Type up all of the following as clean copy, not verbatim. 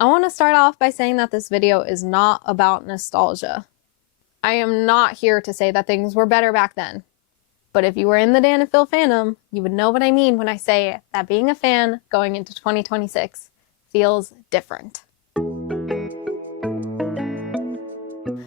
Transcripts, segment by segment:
I want to start off by saying that this video is not about nostalgia. I am not here to say that things were better back then. But if you were in the Dan and Phil fandom, you would know what I mean when I say that being a fan going into 2026 feels different.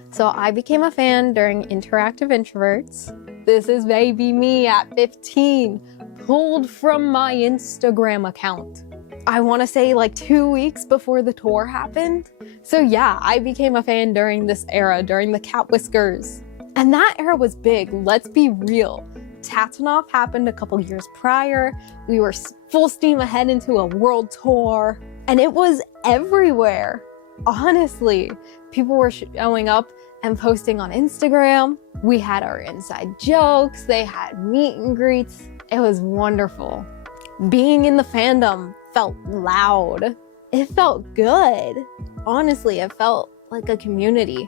So I became a fan during Interactive Introverts. This is baby me at 15, pulled from my Instagram account. I want to say like 2 weeks before the tour happened. So yeah, I became a fan during this era, during the cat whiskers. And that era was big, let's be real. PINOF happened a couple years prior. We were full steam ahead into a world tour. And it was everywhere. Honestly, people were showing up and posting on Instagram. We had our inside jokes. They had meet and greets. It was wonderful. Being in the fandom felt loud. It felt good. Honestly, it felt like a community.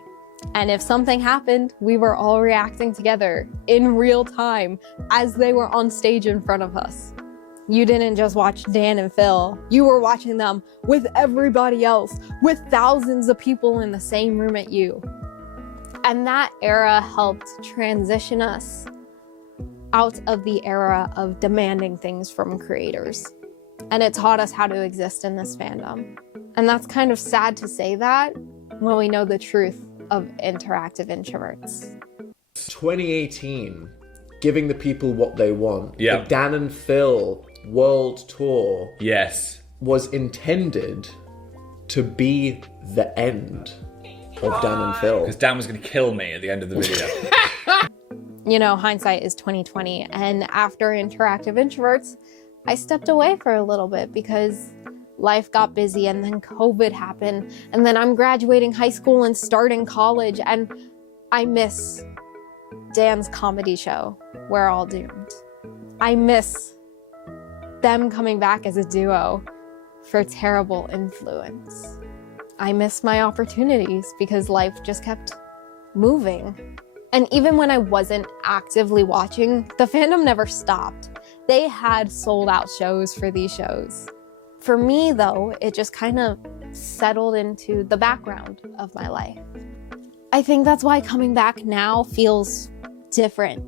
And if something happened, we were all reacting together in real time as they were on stage in front of us. You didn't just watch Dan and Phil. You were watching them with everybody else, with thousands of people in the same room at you. And that era helped transition us out of the era of demanding things from creators. And it taught us how to exist in this fandom. And that's kind of sad to say that when we know the truth of Interactive Introverts. 2018, giving the people what they want. Yeah. The Dan and Phil World Tour. Yes. Was intended to be the end of Dan and Phil. Because Dan was going to kill me at the end of the video. You know, hindsight is 2020. And after Interactive Introverts, I stepped away for a little bit because life got busy and then COVID happened. And then I'm graduating high school and starting college. And I miss Dan's comedy show, We're All Doomed. I miss them coming back as a duo for Terrible Influence. I miss my opportunities because life just kept moving. And even when I wasn't actively watching, the fandom never stopped. They had sold out shows for these shows. For me though, it just kind of settled into the background of my life. I think that's why coming back now feels different.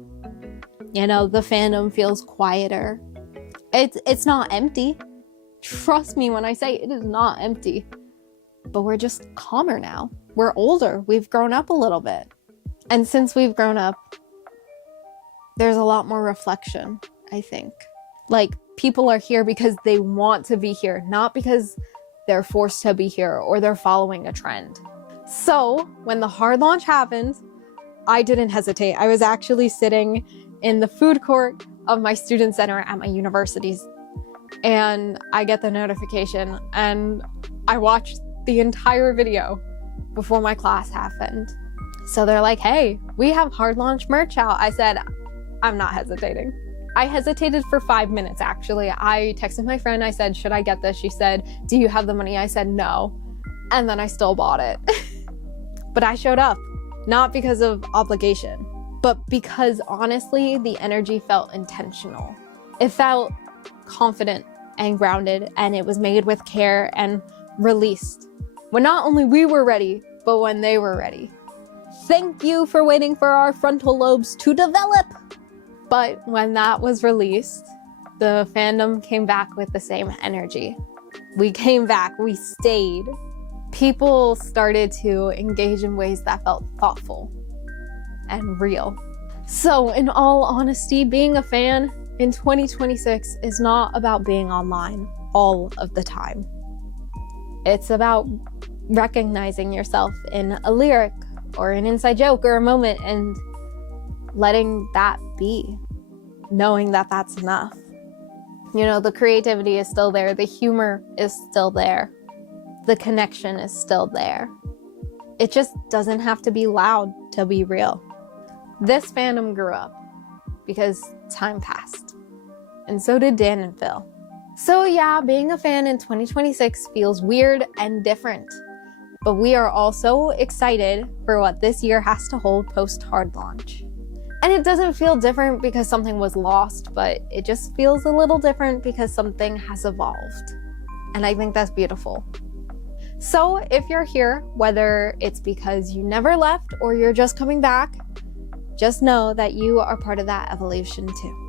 You know, the fandom feels quieter. It's not empty. Trust me when I say it is not empty. But we're just calmer now. We're older. We've grown up a little bit. And since we've grown up, there's a lot more reflection, I think. Like, people are here because they want to be here, not because they're forced to be here or they're following a trend. So when the hard launch happened, I didn't hesitate. I was actually sitting in the food court of my student center at my universities. And I get the notification and I watched the entire video before my class happened. So they're like, hey, we have hard launch merch out. I said, I'm not hesitating. I hesitated for 5 minutes, actually. I texted my friend. I said, should I get this? She said, do you have the money? I said, no. And then I still bought it. But I showed up, not because of obligation, but because honestly, the energy felt intentional. It felt confident and grounded, and it was made with care and released when not only we were ready, but when they were ready. Thank you for waiting for our frontal lobes to develop. But when that was released, the fandom came back with the same energy. We came back, we stayed. People started to engage in ways that felt thoughtful and real. So in all honesty, being a fan in 2026 is not about being online all of the time. It's about recognizing yourself in a lyric or an inside joke or a moment and letting that be, knowing that that's enough. You know, the creativity is still there, the humor is still there, the connection is still there. It just doesn't have to be loud to be real. This fandom grew up because time passed, and so did Dan and Phil. So yeah, being a fan in 2026 feels weird and different, but we are also excited for what this year has to hold post-hard launch. And it doesn't feel different because something was lost, but it just feels a little different because something has evolved. And I think that's beautiful. So if you're here, whether it's because you never left or you're just coming back, just know that you are part of that evolution too.